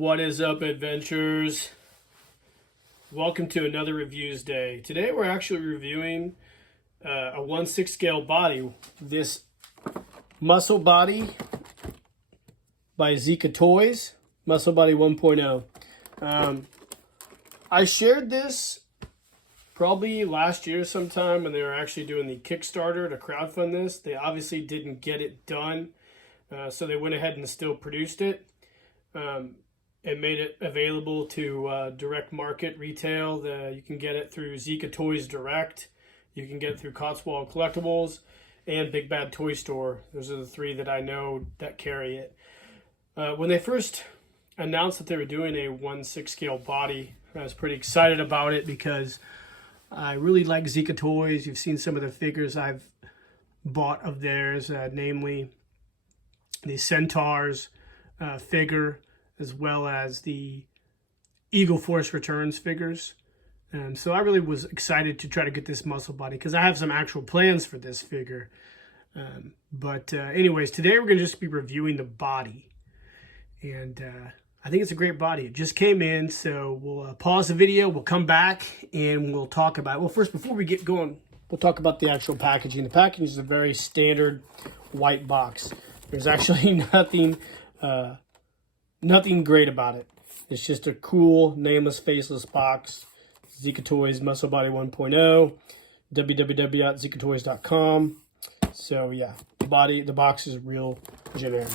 What is up, adventurers? Welcome to another Reviews Day. Today we're actually reviewing a 1/6 scale body. This muscle body by Zica Toys, Muscle Body 1.0. I shared this probably last year sometime when they were actually doing the Kickstarter to crowdfund this. They obviously didn't get it done, so they went ahead and still produced it. And made it available to direct market retail. You can get it through Zica Toys Direct. You can get it through Cotswold Collectibles and Big Bad Toy Store. Those are the three that I know that carry it. When they first announced that they were doing a 1/6 scale body, I was pretty excited about it because I really like Zica Toys. You've seen some of the figures I've bought of theirs, namely the Centaurs figure, as well as the Eagle Force Returns figures. So I really was excited to try to get this muscle body because I have some actual plans for this figure. Anyways, today we're going to just be reviewing the body. And I think it's a great body. It just came in, so we'll pause the video. We'll come back and we'll talk about it. Well, first, before we get going, we'll talk about the actual packaging. The packaging is a very standard white box. There's actually nothing great about it. It's just a cool, nameless, faceless box. Zica Toys Muscle Body 1.0, www.zicatoys.com. So yeah, the box is real generic.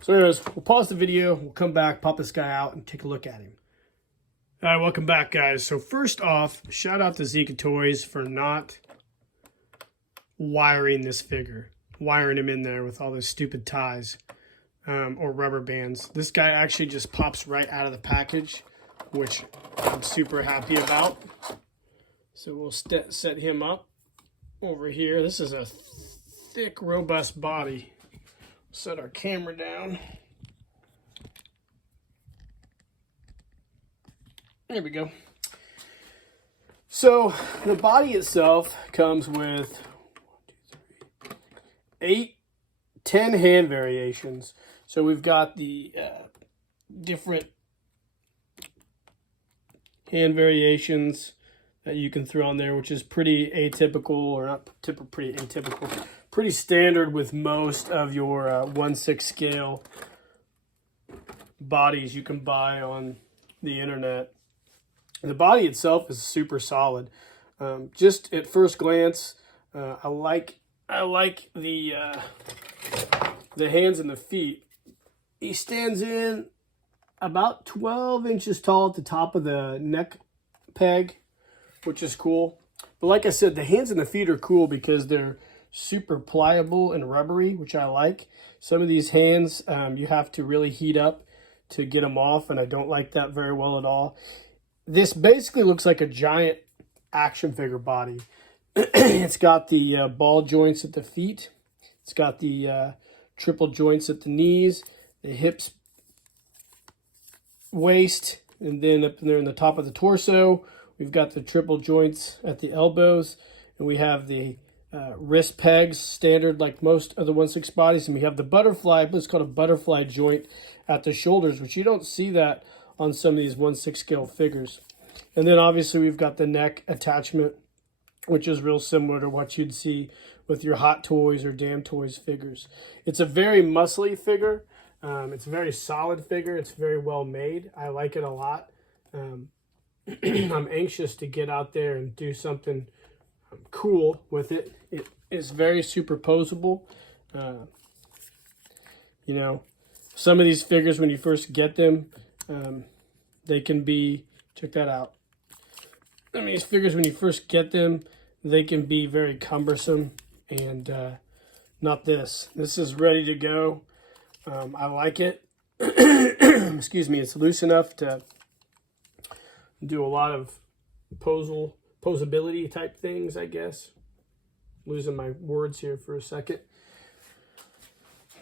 So anyways, we'll pause the video, we'll come back, pop this guy out, and take a look at him. All right, welcome back, guys. So first off, shout out to Zica Toys for not wiring this figure, wiring him in there with all those stupid ties. Or rubber bands. This guy actually just pops right out of the package, which I'm super happy about. So we'll set him up over here. This is a thick, robust body. Set our camera down. There we go. So the body itself comes with 10 hand variations. So we've got the different hand variations that you can throw on there, which is pretty atypical, or not pretty atypical, pretty standard with most of your 1/6 scale bodies you can buy on the internet. The body itself is super solid. Just at first glance, I like the hands and the feet. He stands in about 12 inches tall at the top of the neck peg, which is cool. But like I said, the hands and the feet are cool because they're super pliable and rubbery, which I like. Some of these hands, you have to really heat up to get them off, and I don't like that very well at all. This basically looks like a giant action figure body. It's got the ball joints at the feet. It's got the triple joints at the knees, the hips, waist, and then up there in the top of the torso, we've got the triple joints at the elbows, and we have the wrist pegs, standard like most of the 1/6 bodies, and we have the butterfly, what's called a butterfly joint at the shoulders, which you don't see that on some of these 1/6 scale figures. And then obviously we've got the neck attachment, which is real similar to what you'd see with your Hot Toys or Damn Toys figures. It's a very muscly figure. It's a very solid figure. It's very well made. I like it a lot. I'm anxious to get out there and do something cool with it. It is very superposable. You know, some of these figures, when you first get them, they can be, check that out. Some of these figures, when you first get them, they can be very cumbersome, and not this. This is ready to go. I like it. Excuse me. It's loose enough to do a lot of posability type things, I guess. Losing my words here for a second.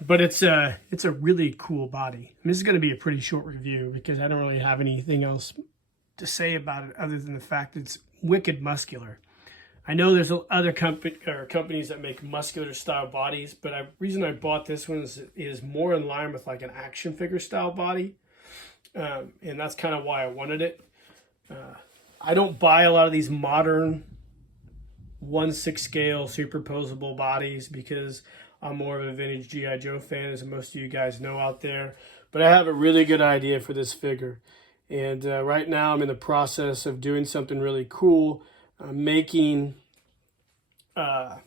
But it's a really cool body. And this is going to be a pretty short review because I don't really have anything else to say about it other than the fact that it's wicked muscular. I know there's other companies that make muscular style bodies, but the reason I bought this one is more in line with like an action figure style body. and that's kind of why I wanted it. I don't buy a lot of these modern 1/6 scale superposable bodies because I'm more of a vintage G.I. Joe fan, as most of you guys know out there. But I have a really good idea for this figure. And right now I'm in the process of doing something really cool. I'm making, I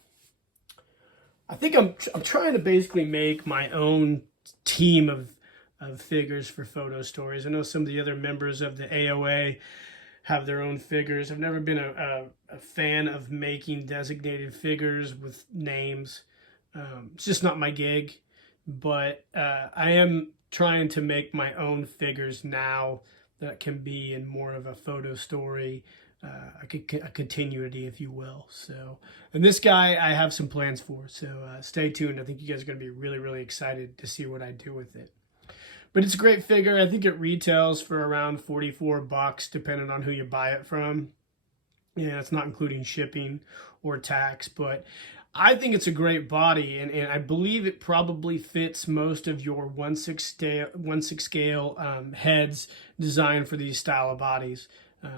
think I'm trying to basically make my own team of figures for photo stories. I know some of the other members of the AOA have their own figures. I've never been a fan of making designated figures with names. It's just not my gig. But I am trying to make my own figures now that can be in more of a photo story, a continuity, if you will. So, and this guy I have some plans for. So stay tuned. I think you guys are going to be really, really excited to see what I do with it. But it's a great figure. I think it retails for around $44, depending on who you buy it from. Yeah, it's not including shipping or tax, but I think it's a great body, and I believe it probably fits most of your 1/6 scale heads designed for these style of bodies,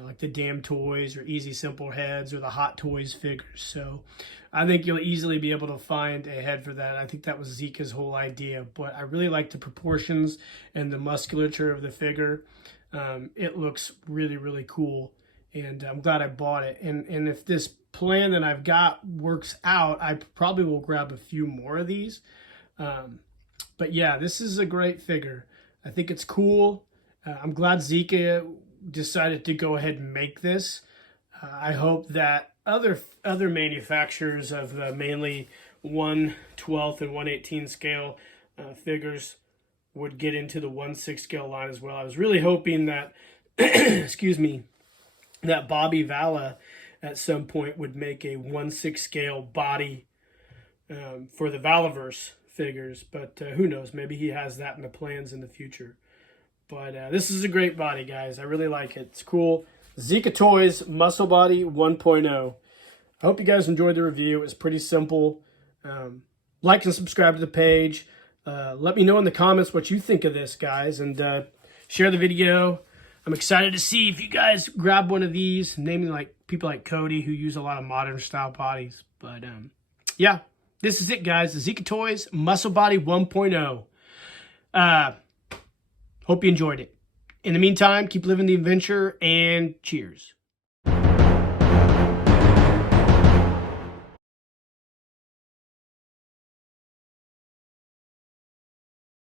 like the Damn Toys or Easy Simple heads or the Hot Toys figures. So I think you'll easily be able to find a head for that. I think that was Zica's whole idea, but I really like the proportions and the musculature of the figure. It looks really, really cool, and I'm glad I bought it. And if this plan that I've got works out, I probably will grab a few more of these. But yeah, this is a great figure. I think it's cool. I'm glad Zica decided to go ahead and make this. I hope that other manufacturers of mainly 1/12 and 1/18 scale figures would get into the 1/6 scale line as well. I was really hoping that, excuse me, that Bobby Valla at some point would make a 1/6 scale body for the Valaverse figures, but who knows? Maybe he has that in the plans in the future. But this is a great body, guys. I really like it. It's cool. Zica Toys Muscle Body 1.0. I hope you guys enjoyed the review. It's pretty simple. Like and subscribe to the page. Let me know in the comments what you think of this, guys, and share the video. I'm excited to see if you guys grab one of these, namely like people like Cody who use a lot of modern style bodies. But yeah, this is it, guys. The Zica Toys Muscle Body 1.0. Hope you enjoyed it. In the meantime, keep living the adventure, and cheers.